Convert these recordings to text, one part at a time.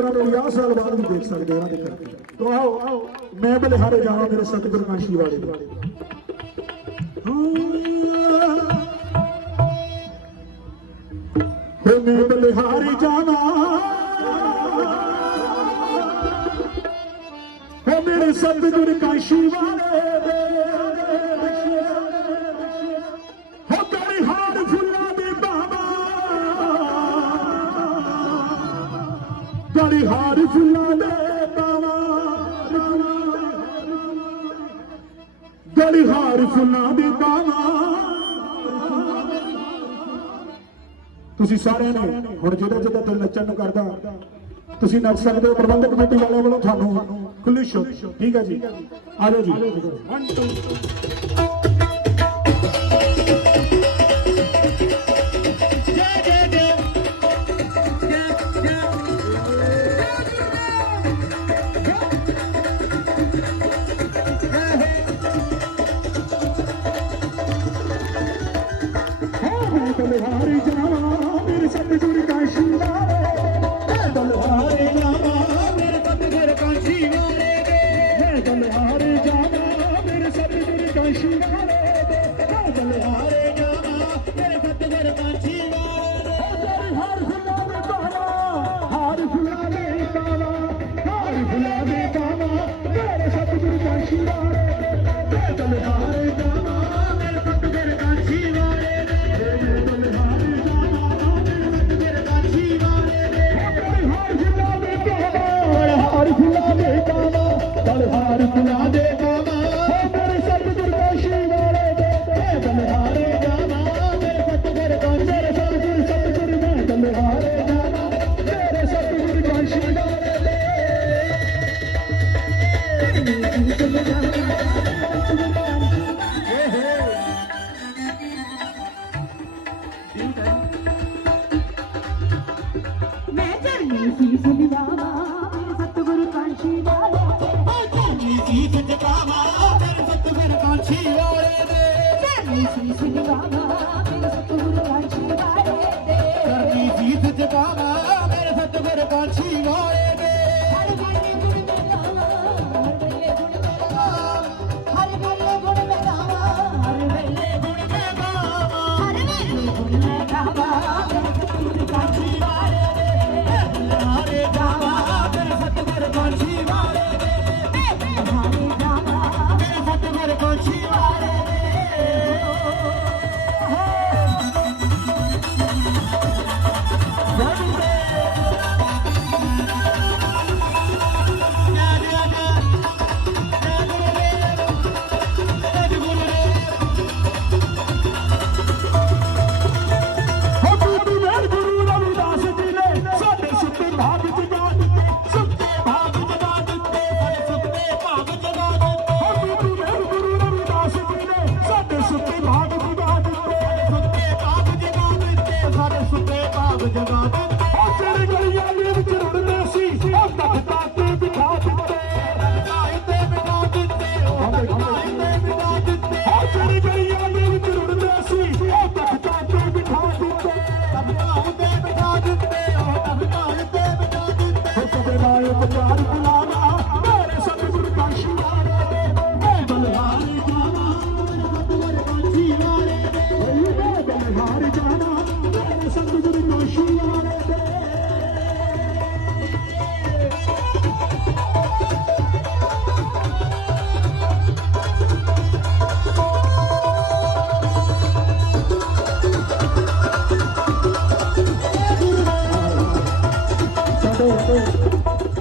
ਉਹਨਾਂ ਨੂੰ 50 ਸਾਲ ਬਾਅਦ ਵੀ ਦੇਖ ਸਕਦੇ ਉਹਨਾਂ ਦੇ ਕਰਕੇ ਤੋ ਆਓ ਮੈਂ ਬਲਿਹਾਰੇ ਜਾਵਾਂ ਮੇਰੇ ਸਤਿਗੁਰ ਕਾਂਸ਼ੀ ਵਾਲੇ ਹੋ। ਮੈਂ ਬਲਿਹਾਰੇ ਜਾਵਾਂ ਹੋ ਮੇਰੇ ਸਤਿਗੁਰ ਕਾਂਸ਼ੀ ਵਾਲੇ ਹੋ ਹਾਰ ਫੁੱਲਾਂ ਦੇ ਬਾਵਾ ਗੜੀ ਹਾਰ ਫੁੱਲਾਂ ਦੇ ਬਾਵਾ। ਤੁਸੀਂ ਸਾਰਿਆਂ ਨੇ ਹੁਣ ਜਿਹੜਾ ਜਿਹੜਾ ਦਿਲ ਨੱਚਣ ਨੂੰ ਕਰਦਾ, ਤੁਸੀਂ ਨੱਚ ਸਕਦੇ ਹੋ, ਪ੍ਰਬੰਧਕ ਕਮੇਟੀ ਵਾਲਿਆਂ ਵੱਲੋਂ ਤੁਹਾਨੂੰ ਖੁੱਲੀ ਸ਼ੋ ਠੀਕ ਹੈ ਜੀ। ਆ ਜਾਓ ਜੀ। 1 2 ਬਲਹਾਰੀ ਹਰ ਫੁੱਲਾਂ ਦੇ ਕਾਵਾ ਬਲਹਾਰ ਫੁੱਲਾਂ ਦੇ ਕਾਵਾ ਹੋ ਮੇਰੇ ਸਤਿਗੁਰ ਕਾਸ਼ੀ ਵਾਲੇ ਦੇ ਬਲਹਾਰੇ ਜਾਵਾ। ਮੇਰੇ ਸਤਿਗੁਰ ਕਾਸ਼ੀ ਮੇਰੇ ਸਤਿਗੁਰ ਮੈਂ ਬਲਹਾਰੇ ਜਾਵਾ। ਮੇਰੇ ਸਤਿਗੁਰ ਕਾਸ਼ੀ ਵਾਲੇ ਦੇ। ਮੈਂ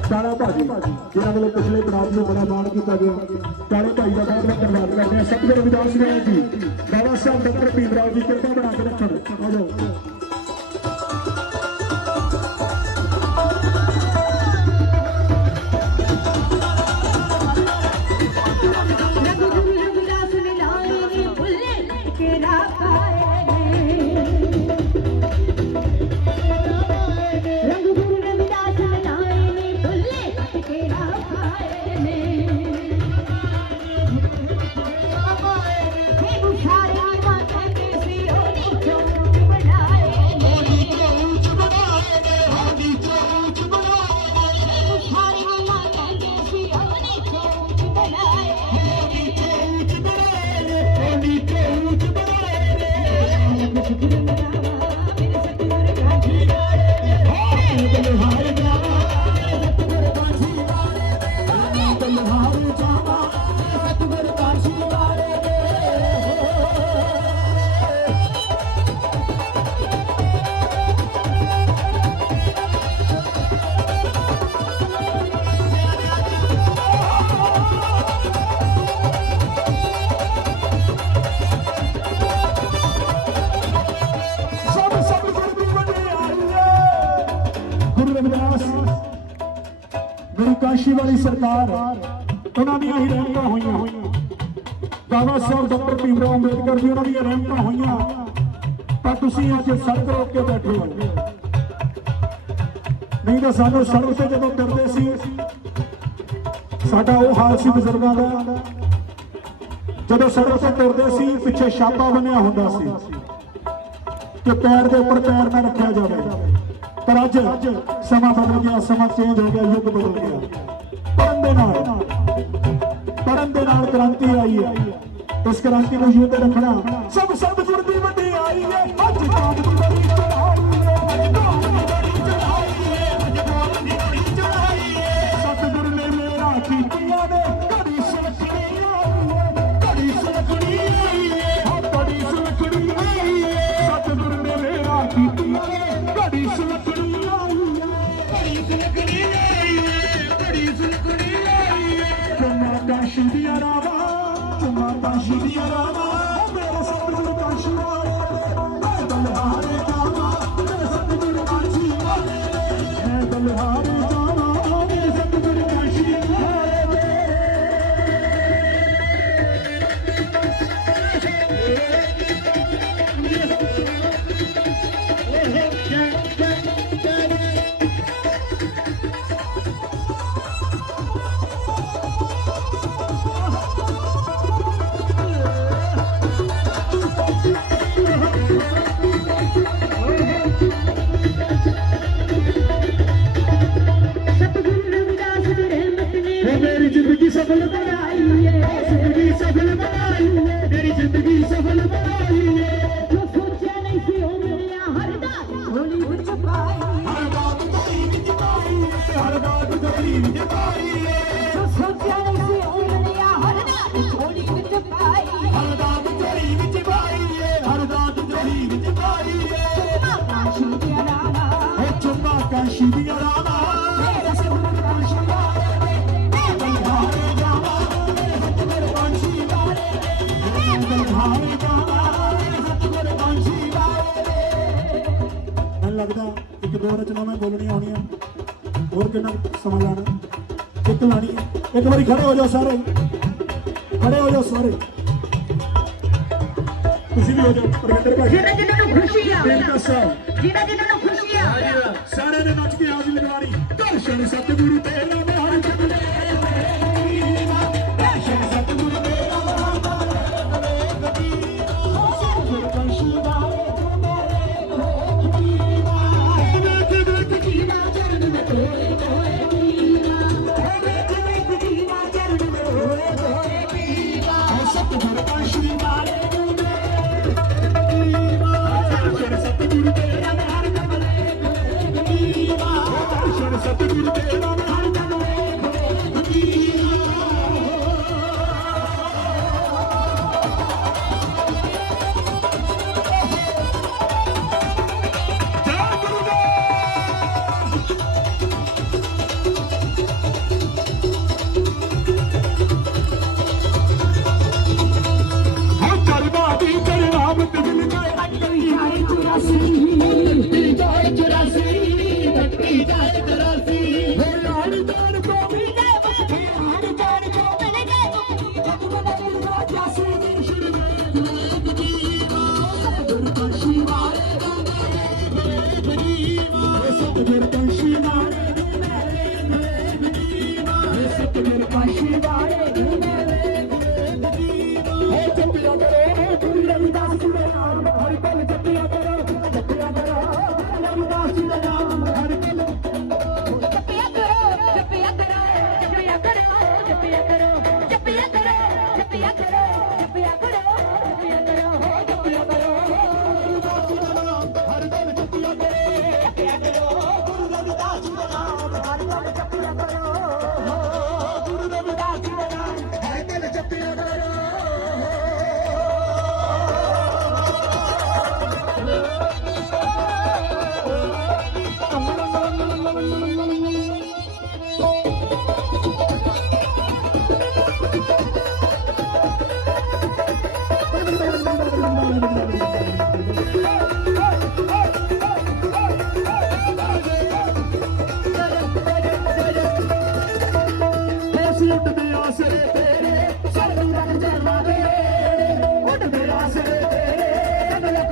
ਕਾਲਾ ਭਾਜੀ, ਜਿਨ੍ਹਾਂ ਵੱਲੋਂ ਪਿਛਲੇ ਬਰਾਤ ਨੂੰ ਬੜਾ ਮਾਣ ਕੀਤਾ ਗਿਆ। ਕਾਲੇ ਭਾਈ ਦਾ ਬਹੁਤ ਬਹੁਤ ਧੰਨਵਾਦ ਕਰਦੇ ਹਾਂ। ਸਤਿਗੁਰੂ ਵਿਦਾਸ ਸਿੰਘ ਜੀ। ਬਾਬਾ ਸਾਹਿਬ ਡਾਕਟਰ ਭੀਮਰਾਓ ਜੀ, ਕਿਰਪਾ ਬਣਾ ਕੇ ਰੱਖਣ। ਆ ਨਕਾਸ਼ੀ ਵਾਲੀ ਸਰਕਾਰ, ਉਹਨਾਂ ਦੀਆਂ ਹੀ ਰਹਿਮਤਾਂ ਹੋਈਆਂ। ਬਾਬਾ ਸਾਹਿਬ ਡਾਕਟਰ ਭੀਮ ਰਾਓ ਅੰਬੇਦਕਰ ਜੀ, ਉਹਨਾਂ ਦੀਆਂ ਰਹਿਮਤਾਂ ਹੋਈਆਂ। ਤਾਂ ਤੁਸੀਂ ਅੱਜ ਸੜਕ ਰੋਕ ਕੇ ਬੈਠੇ ਹੋ। ਨਹੀਂ ਤਾਂ ਸਾਨੂੰ ਸੜਕ ਤੇ ਜਦੋਂ ਫਿਰਦੇ ਸੀ, ਸਾਡਾ ਉਹ ਹਾਲ ਸੀ ਬਜ਼ੁਰਗਾਂ ਦਾ। ਜਦੋਂ ਸੜਕ ਤੇ ਤੁਰਦੇ ਸੀ, ਪਿੱਛੇ ਛਾਪਾ ਬਣਿਆ ਹੁੰਦਾ ਸੀ ਕਿ ਪੈਰ ਦੇ ਉੱਪਰ ਪੈਰ ਨਾ ਰੱਖਿਆ ਜਾਵੇ। ਪਰ ਅੱਜ ਸਮਾਂ ਬਦਲ ਗਿਆ, ਸਮਾਂ ਚੇਂਜ ਹੋ ਗਿਆ, ਯੁੱਗ ਬਦਲ ਗਿਆ। ਦੇ ਨਾਲ। ਪੜਨ ਦੇ ਨਾਲ ਕ੍ਰਾਂਤੀ ਆਈ ਹੈ। ਇਸ ਕ੍ਰਾਂਤੀ ਨੂੰ ਯੂਦ ਰੱਖਣਾ ਸਭ ਸਭ ਜੁੜਦੀ ਵੱਡੀ ਆਈ ਹੈ। ਅੱਜ ਤਾਕਤ ਦੀ Jimmy ਲੱਗਦਾ ਇੱਕ ਦੋ ਰਚਨਾ ਮੈਂ ਬੋਲਣੀਆਂ ਹੋਣੀਆਂ ਹੋਰ ਕਿੰਨਾ ਸਮਾਂ ਲਾਣਾ? ਇੱਕ ਲਾਣੀ ਇੱਕ ਵਾਰੀ ਖੜੇ ਹੋ ਜਾਓ ਸਾਰੇ। ਖੜੇ ਹੋ ਜਾਓ ਸਾਰੇ। ਤੁਸੀਂ ਵੀ ਹੋ ਜਾਓ। ਪ੍ਰਗਟਰ ਭਾਈ। ਜਿਹਨਾਂ ਜਿਹਨਾਂ ਨੂੰ ਖੁਸ਼ੀ ਆ ਜਿਹਨਾਂ ਜਿਹਨਾਂ ਨੂੰ ਖੁਸ਼ੀ ਆ। ਸਾਰੇ ਦੇ ਨੱਚ ਕੇ ਹਾਜ਼ਰੀ ਲਗਾਣੀ ਦਰਸ਼ਨ ਸਤਿਗੁਰੂ ਤੇਰਾ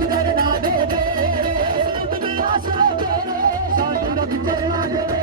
ਤੇਰੇ ਨਾਲ ਦੇ ਦੇ ਸਾਨੂੰ ਰੱਖ ਤੇਰੇ ਨਾਲ ਦੇ